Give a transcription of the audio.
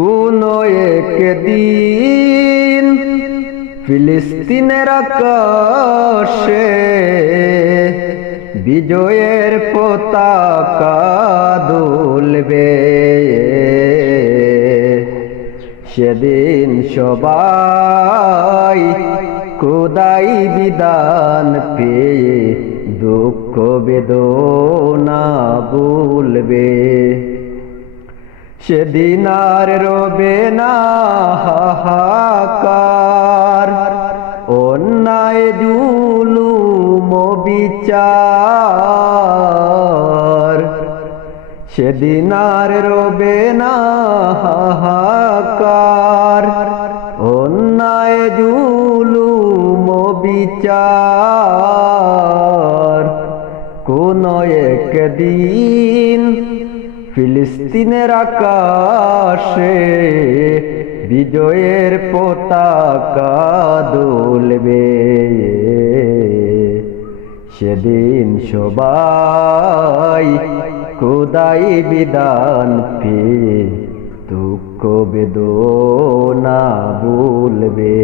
কোনো একদিন ফিলিস্তিনের আকাশে বিজয়ের পতাকা দুলবে। সেদিন সবাই খোদাই বিধান পেয়ে দুঃখ বেদনা ভুলবে। সেদিন আর রবে না হাহাকার, অন্যায় জুলুম বিচার। সেদিন আর রবে না হাহাকার, অন্যায় জুলুম বিচার। কোন একদিন ফিলিস্তিনের আকাশে বিজয়ের পতাকা দুলবে। সেদিন সবাই খোদাই বিধান পেয়ে দুঃখ বেদনা ভুলবে।